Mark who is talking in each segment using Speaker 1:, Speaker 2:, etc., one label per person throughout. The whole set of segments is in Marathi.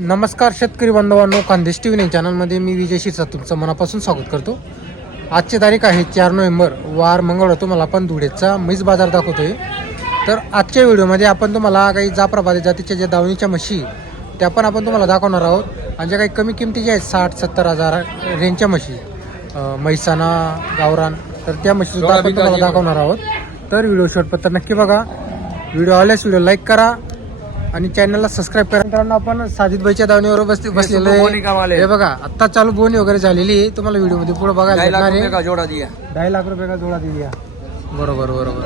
Speaker 1: नमस्कार शेतकरी बांधवांनो खानदेश टी व्ही चॅनलमध्ये मी विजय शिरसा तुमचं मनापासून स्वागत करतो. आजची तारीख आहे चार नोव्हेंबर वार मंगळवार. तुम्हाला आपण धुळेचा म्हैस बाजार दाखवतोय. तर आजच्या व्हिडिओमध्ये आपण तुम्हाला काही जाफराबादी जातीच्या ज्या दावणीच्या म्हशी त्या पण आपण तुम्हाला दाखवणार आहोत. आणि ज्या काही कमी किमतीच्या आहेत साठ सत्तर हजार रेंजच्या म्हशी अं, म्हैसाणा गावरान तर त्या म्हशी सुद्धा आपण तुम्हाला दाखवणार आहोत. तर व्हिडिओ शेवटपर्यंत नक्की बघा. व्हिडिओ आल्यास व्हिडिओ लाईक करा. आणि चॅनलला सबस्क्राईब करा. मित्रांनो आपण साजिद भाईच्या दावणीवर बस बसलेलो
Speaker 2: बोनी कामाले.
Speaker 1: आहे. हे बघा आता चालू बोनी वगैरे झालेली आहे. तुम्हाला व्हिडिओमध्ये पुढे बघायला
Speaker 2: ढाई लाख
Speaker 1: भेटणार आहे.
Speaker 2: का जोड़ा दिया?
Speaker 1: ढाई लाख रुपये का जोडा दिली बरोबर बरोबर.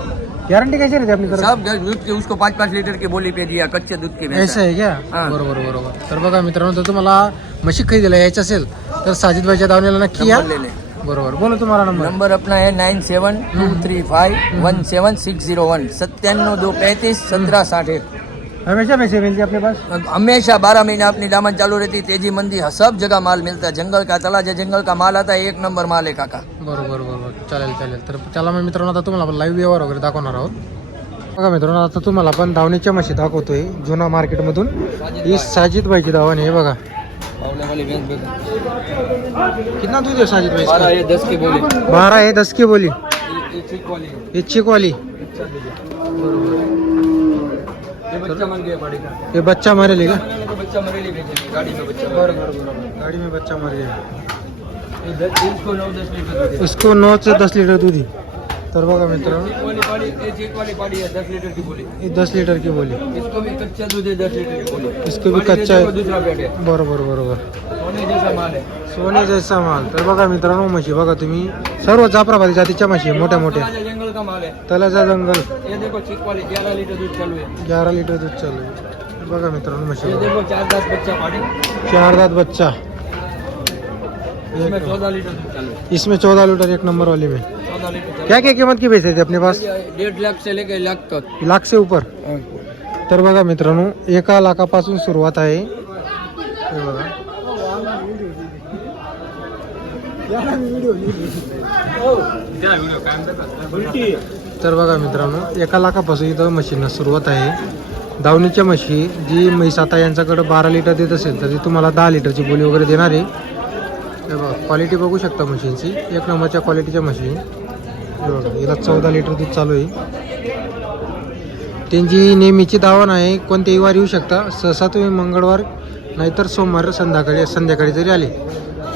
Speaker 1: गॅरंटी कैसी रहती है अपनी तरफ
Speaker 2: सब दूध के उसको पाँच पाँच लीटर की बोली पे दिया कच्चे दूध के
Speaker 1: ऐसा आहे क्या?
Speaker 2: हा.
Speaker 1: बरोबर बरोबर. तर बघा मित्रांनो जर तुम्हाला म्हशी खरेदीला यायचं असेल तर साजिद भाईच्या दावणीला नक्की या.
Speaker 2: नंबर ले ले.
Speaker 1: बरोबर. बोलो तुम्हाला नंबर.
Speaker 2: नंबर अपना है nine seven two three five one seven six zero one. सत्तानवे दो पैंतीस सत्रह साठ एक.
Speaker 1: हमेशा पैसे मिलते अपने पास?
Speaker 2: हमेशा बारह महीने अपनी दामन चालू रहती तेजी मंदी सब जगह माल मिलता है जंगल का तला जो जंगल का माल आता है एक नंबर माल है काका.
Speaker 1: बरोबर बरोबर चालेल चालेल. तर चला मग मित्रांनो आता तुम्हाला लाईव्ह व्यवहार वगैरे दाखवणार आहोत. बघा मित्रांनो आता तुम्हाला आपण धावणीच्या म्हशी दाखवतोय जुना मार्केटमधून. ही साजिद भाईची धावण आहे बघा. कितना दूध है साजिद भाई
Speaker 2: बारह
Speaker 1: इसका?
Speaker 2: है दस की बोली.
Speaker 1: बारह है दस की बोली.
Speaker 2: ये
Speaker 1: ये चिक वाली
Speaker 2: बच्चा मन गया पड़ेगा
Speaker 1: ये बच्चा मरेली का
Speaker 2: तो बच्चा मरेली भेजेंगे गाड़ी में बच्चा।
Speaker 1: गाडी में बच्चा मर गया।
Speaker 2: ये दस इसको नौ दस लीटर दूध है।
Speaker 1: इसको नौ से दस लीटर दूध ही तर बघा मित्रांनो
Speaker 2: एक वाली पाड़ी ये चेक वाली पाड़ी है दस लीटर की बोली।
Speaker 1: ये दस लीटर की बोली।
Speaker 2: इसको भी कच्चा दूध है दस लीटर की बोली।
Speaker 1: इसको भी
Speaker 2: पानी
Speaker 1: कच्चा
Speaker 2: देते
Speaker 1: है।
Speaker 2: हुए दूसरा पेट है।
Speaker 1: बरोबर बरोबर
Speaker 2: सोने जैसा माल है।
Speaker 1: सोने जैसा माल। तर बघा मित्रांनो म्हशी बघा तुम्ही। सर्व जाफराबादी जातीच्या म्हशी आहे, मोठ्या मोठ्या।
Speaker 2: राजा जंगल का माल है।
Speaker 1: तलाचा जंगल।
Speaker 2: ये देखो चेक वाली ग्यारह लीटर दूध चालू है।
Speaker 1: ग्यारह लिटर दूध चालू आहे बघा मित्रांनो म्हशी
Speaker 2: ये देखो चार दस बच्चा पाड़ी
Speaker 1: चार दात बच्चा।
Speaker 2: इसमें चौदह लीटर दूध चालू है।
Speaker 1: इसमें चौदह लीटर एक नंबर वाली में। क्या क्या कीमत की बेचते थे अपने पास?
Speaker 2: डेढ़ लाख से लेकर लाख तक।
Speaker 1: लाख से ऊपर? तर बघा मित्रांनो एका लाखापासून सुरुवात आहे. हे बघा. तर बघा मित्रांनो एका लाखापासून इथं मशीनला सुरुवात आहे. दावणीच्या म्हशी जी म्हैस आता यांच्याकडं बारा लिटर देत असेल तर ती तुम्हाला दहा लिटरची बोली वगैरे देणार आहे. हे बघा क्वालिटी बघू शकता मशीनची एक नंबरच्या क्वालिटीच्या मशीन बघा हिला चौदा लिटर दूध चालू आहे. त्यांची नेहमीची दावण आहे कोणत्याही वार येऊ शकता. सहसा तुम्ही मंगळवार नाहीतर सोमवार संध्याकाळी संध्याकाळी जरी आले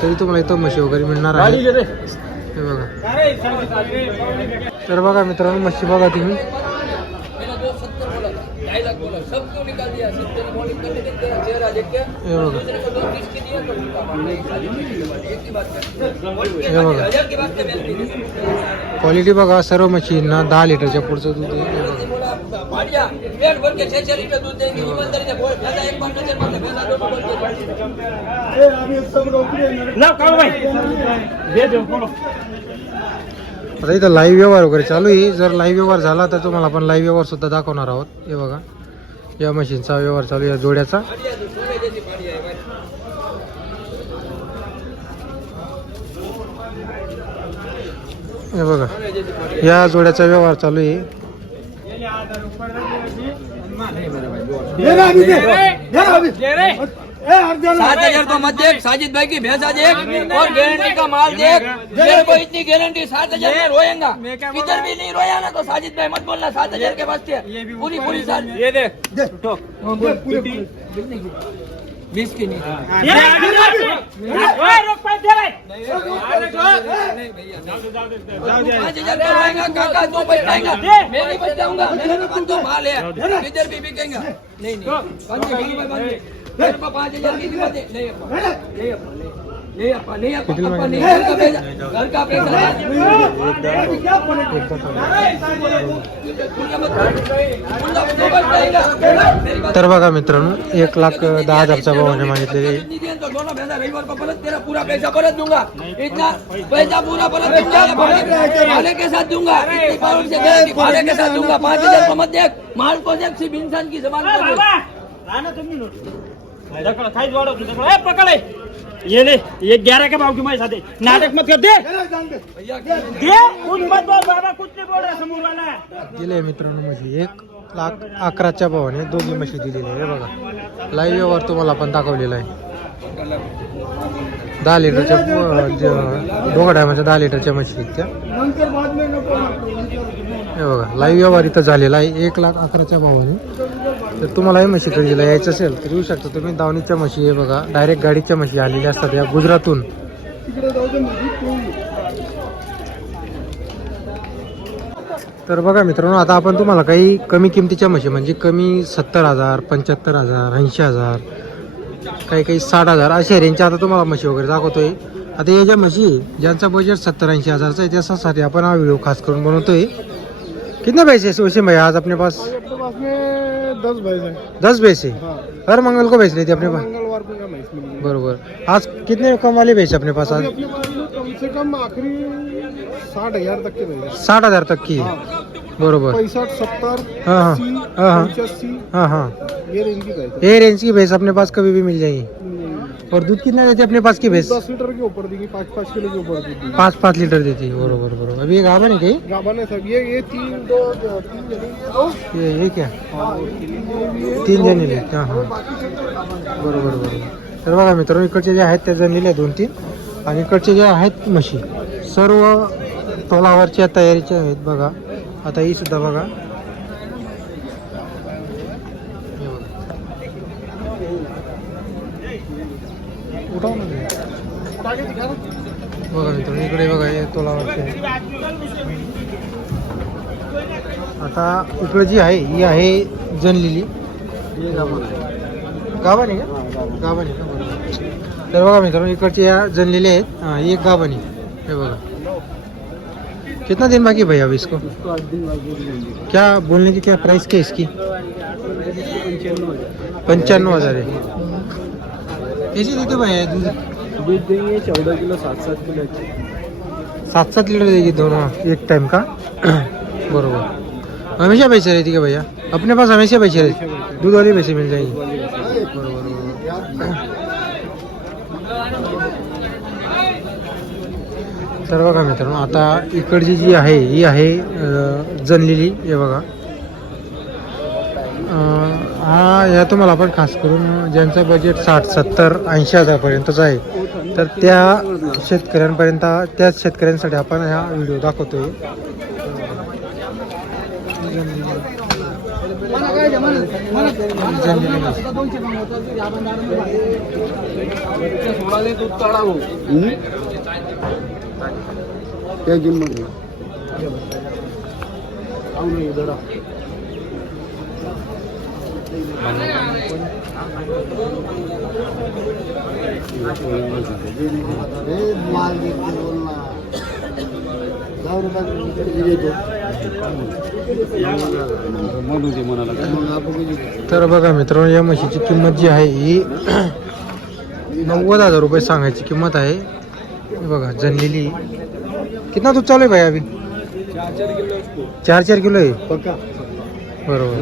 Speaker 1: तरी तुम्हाला इथं म्हशी वगैरे मिळणार आहे हे बघा. तर बघा मित्रांनो मच्छी बघा तुम्ही. हे बघा. क्वालिटी बघा. सर्व म्हशींना दहा लिटरच्या पुढचं दूध आहे बघा.
Speaker 2: बोला भाड़िया पेट भर के छह छह लीटर दूध देंगे ईमानदारी से बोल पैसा एक बार नजर मारते पैसा दो बोल
Speaker 1: आता इथं लाईव्ह व्यवहार वगैरे चालू आहे जर लाईव्ह व्यवहार झाला तर तुम्हाला आपण लाईव्ह व्यवहार सुद्धा दाखवणार आहोत हे बघा या मशीनचा व्यवहार चालू आहे या जोड्याचा
Speaker 2: है
Speaker 1: हे बघा या जोड्याचा व्यवहार चालू आहे
Speaker 2: सात हजार तो मत देख साजिद भाई की भैंसा देख और गारंटी का माल देख मेरे को इतनी गारंटी सात हजार में रोएगा किधर भी नहीं रोया ना तो साजिद भाई मत बोलना सात हजार के वास्ते पूरी पूरी साल ये देख बीस की नहीं. पाँच हजार का रोएगा काका दो बच जाएगा मैं नहीं बच जाऊंगा मेरे पास तो माल है किधर भी बिकेगा नहीं नहीं। मेरे को पाँच हजार नहीं नहीं नहीं नहीं अपा नहीं अपा अपा नहीं घर का पैसा घर का पैसा
Speaker 1: तर बघा मित्रांनो एक लाख दहा हजारचा भावाने मागितलेले आहे.
Speaker 2: नहीं दिए तो दोनों पैसा रविवार को परत तेरा पूरा पैसा परत दूंगा इतना पैसा पूरा परत दूंगा या भाड़े भाड़े के साथ दूंगा इतनी पावर से गारंटी भाड़े के साथ दूंगा पाँच हजार को मत देख माल को देख सिर्फ इंसान की जबान को देख
Speaker 3: पकड़े ये ले ये ग्यारह के भाव की मैं साथे नाटक मत कर दे। दे कुछ मत बोल बाबा कुछ नहीं बोल रहा समूह वाला
Speaker 1: दिले मित्रांनो म्हणजे एक लाख अकराच्या भावाने दोघी म्हशी दिलेली आहे हे बघा. लाईव्ह व्यवहार तुम्हाला पण दाखवलेला आहे. दहा लिटरच्या अं, दोघा टायमाच्या दहा लिटरच्या म्हशी त्या. हे बघा लाईव्ह व्यवहार इथं झालेला आहे. एक लाख अकराच्या भावाने तर तुम्हाला हे म्हशी खरेदीला यायचं असेल तर येऊ शकता तुम्ही. दावणीच्या म्हशी आहे बघा. डायरेक्ट गाडीच्या म्हशी आलेल्या असतात या गुजरातून. तर बघा मित्रांनो आता आपण तुम्हाला काही कमी किमतीच्या म्हशी म्हणजे कमी सत्तर हजार पंच्याहत्तर हजार ऐंशी हजार काही काही साठ हजार अशा रेंजच्या आता तुम्हाला म्हशी वगैरे दाखवतोय. आता या ज्या म्हशी ज्यांचा बजेट सत्तर ऐंशी हजारचा आहे त्यासाठी आपण हा व्हिडिओ खास करून बनवतोय. कितने पैसे सोशे भाई आज अपने पास?
Speaker 4: दस भैंस है
Speaker 1: दस
Speaker 4: हाँ।
Speaker 1: हर मंगल को बेच रही थी अपने पास?
Speaker 4: मंगलवार को का भैंस मिली। है
Speaker 1: आज कितने कम वाले भैंस अपने पास आज?
Speaker 4: अपने पास कम से कम आखिरी साठ हज़ार तक की भैंस
Speaker 1: साठ हज़ार तक की
Speaker 4: है?
Speaker 1: बरोबर।
Speaker 4: पैंसठ सत्तर
Speaker 1: हाँ हाँ। हाँ हाँ। हाँ हाँ।
Speaker 4: ये रेंज की भैंस
Speaker 1: ये रेंज की भैंस अपने पास कभी भी मिल जाएगी।
Speaker 4: है
Speaker 1: और दूध कितना देती है अपने पास की भैंस?
Speaker 4: दस लीटर के ऊपर देगी पाँच पाँच किलो के ऊपर देगी
Speaker 1: पाच पाच लिटर देती है बरोबर बरोबर। अभी एक आवा नहीं कहीं?
Speaker 4: गाभन है सब ये ये तीन दो तीन जने ये दो
Speaker 1: ये ये क्या?
Speaker 4: हाँ, ये है,
Speaker 1: तीन जणी
Speaker 4: भी है।
Speaker 1: हां हां।
Speaker 4: है।
Speaker 1: बरोबर बरोबर। तर बघा मित्रांनो इकडचे जे आहेत त्या जणलेले आहेत दोन तीन. आणि इकडचे जे आहेत म्हशी. सर्व तोलावरच्या तयारीच्या आहेत बघा. आता ही सुद्धा बघा. उठाव ना। इकडे हे आता इकडे जी ही आहे जनलेली. गावाने का? गावाने का? बरोबर तर बघा मित्रांनो इकडचे या जनलेले आहेत. हा, ही एक गावाने हे बघा. कितना दिन बाकी है भैया अभी इसको? क्या बोलने की क्या प्राइस क्या इसकी? पंचानवे हज़ार है कैसे देते ये दूध
Speaker 4: दूध देंगे चौदह किलो सात सात किलो।
Speaker 1: सात सात लीटर देगी दोनों एक टाइम का। बरोबर। हमेशा पैसे रहती क्या भैया? अपने पास हमेशा पैसे रहते। दूध वाले पैसे मिल जाएँगे। बरोबर बरोबर तर बघा मित्रांनो आता इकडची जी आहे ही आहे अं, जनलेली हे बघा. अं, हा या तुम्हाला आपण खास करून ज्यांचं बजेट साठ सत्तर ऐंशी हजारपर्यंतच आहे तर त्या शेतकऱ्यांपर्यंत त्याच शेतकऱ्यांसाठी आपण हा व्हिडिओ दाखवतोय. जनलेली म्हशी.
Speaker 4: क्या जिम में आओ ना इधर आ
Speaker 1: तर बघा मित्रांनो या म्हशीची किंमत जी आहे ही नव्वद हजार रुपये सांगायची किंमत आहे. बघा जनलेली. कितना दूध चालू आहे भाई अभी? चार चार किलो आहे. बरोबर.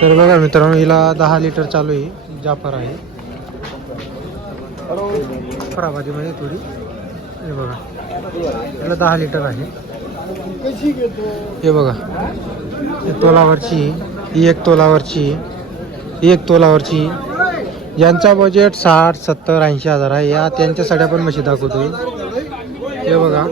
Speaker 1: तर बघा मित्रांनो हिला दहा लिटर चालू आहे जाफर आहे. फराबाजीमध्ये थोडी. हे बघा. हिला दहा लिटर आहे. हे बघा. तोलावरची ही एक तोलावरची ही एक तोलावरची यांचा बजेट साठ सत्तर ऐंशी हजार आहे. या त्यांच्यासाठी पण म्हशी दाखवतो हे बघा.